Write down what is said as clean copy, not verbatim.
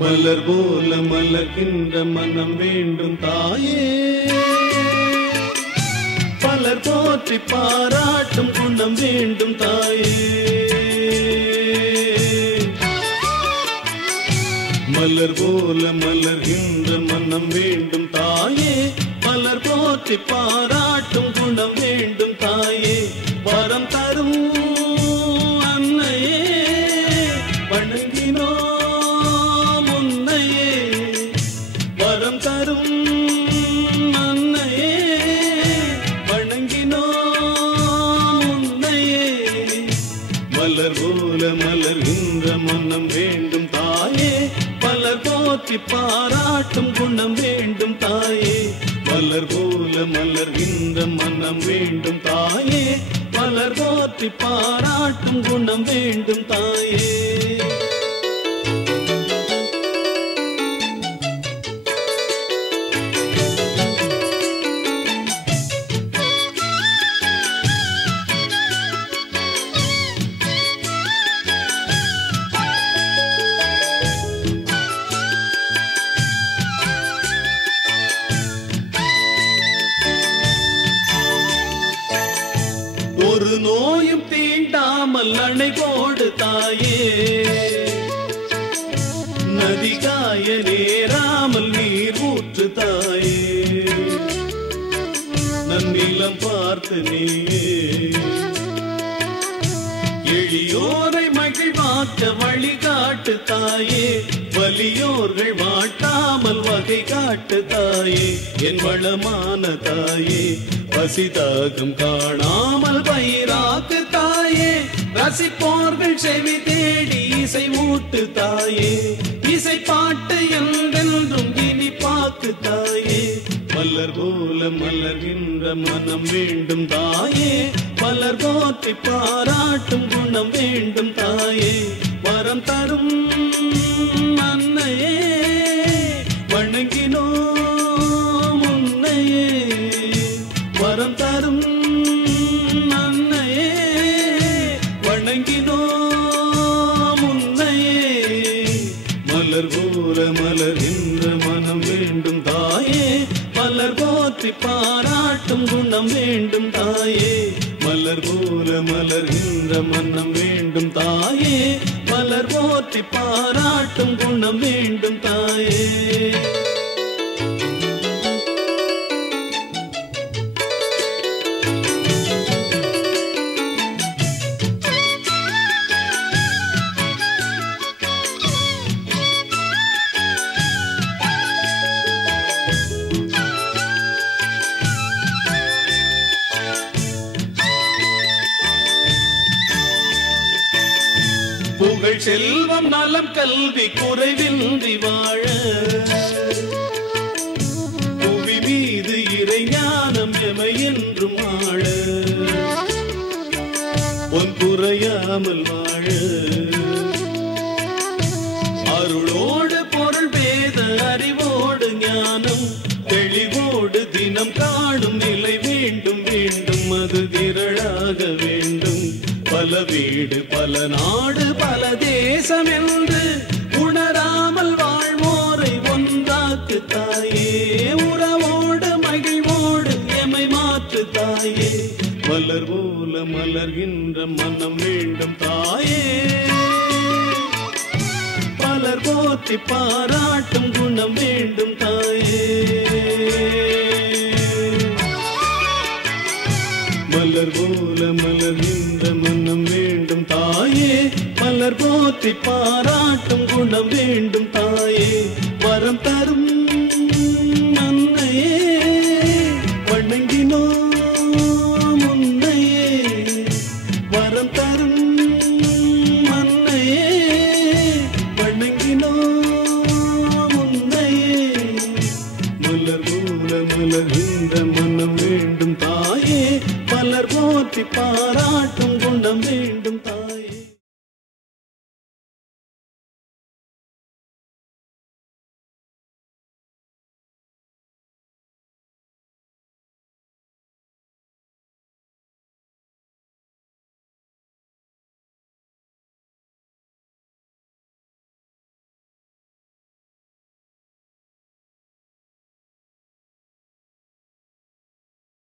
மலர் போல மலர்கின்ற மனம் வேண்டும் தாயே, பலர் போற்றி பாராட்டும் குணம் வேண்டும் தாயே. மலர் போல மலர்கின்ற மனம் வேண்டும் தாயே, பலர் போற்றி பாராட்டும் குணம் வேண்டும் தாயே. வரம் தரும் அன்னையே வணங்கினோம் உன்னையே, வரம் தரும் அன்னையே வணங்கினோம் உன்னையே. மலர் போல மலர்கின்ற மனம் வேண்டும் தாயே, பலர் போற்றி பாராட்டும் குணம் வேண்டும் தாயே. மலர் போல மலர்கின்ற மனம் வேண்டும் தாயே, பலர் போற்றி பாராட்டும் குணம் வேண்டும் தாயே. ஒரு நோயும் தீண்டாமல் அணை போடு தாயே, நதி காய நேராமல் நீர் ஊற்று தாயே. நன்னிலம் பார்த்து நீயே எளியோரை மகிழ்வாக்க வழிகாட்டு தாயே, வலியோர்கள் வாட்டாமல் வகை காட்டு தாயே. என் வளமான தாயே, பசிதாகம் காணாமல் பயிராக்கு தாயே, ரசிப்போர்கள் செவி தேடி இசை ஊட்டு தாயே. இசை பாட்டு என்றென்றும் இனி பாக்கு தாயே. மலர் போல மலர்கின்ற மனம் வேண்டும் தாயே, பலர் போற்றி பாராட்டும் குணம் வேண்டும் தாயே. வரம் தரும் அன்னையே வணங்கினோம் உன்னையே, வரம் தரும் அன்னையே வணங்கினோம் உன்னையே. மலர் போல மலர்கின்ற மனம் வேண்டும் தாயே, பலர் போற்றி பாராட்டும் குணம் வேண்டும் தாயே. மலர் போல மலர்கின்ற மனம் வேண்டும் தாயே, பலர் போற்றி பாராட்டும் குணம் வேண்டும் தாயே. புகழ் செல்வம் நலம் கல்வி குறைவின்றி வாழ, புவி மீது இறை ஞானம் எமை என்றும் ஆழ, பொன் குறையாமல் வாழ, அருளோடு பொருள் வேத அறிவோடு ஞானம் தெளிவோடு தினம் காணும் நிலை வேண்டும் வேண்டும். அது திரளாக வேண்டும். பல வீடு பல நாடு பல தேசம் என்று உணராமல் வாழ்வோரை ஒன்றாக்கு தாயே, உறவோடு மகிழ்வோடு எமை மாற்று தாயே. மலர் போல மலர்கின்ற மனம் வேண்டும் தாயே, பலர் போற்றி பாராட்டும் குணம் வேண்டும் தாயே. மலர் போல மலர்கின்ற மனம் வேண்டும் தாயே, மலர் போற்றி பாராட்டும் குணம் வேண்டும் தாயே. வரம் தரும் அன்னையே வணங்கினோம் உன்னையே, வரம் தரும் அன்னையே வணங்கினோம் உன்னையே. மலர் போல மலர்கின்ற மனம் வேண்டும் தாயே, பலர் போற்றி பாராட்டும்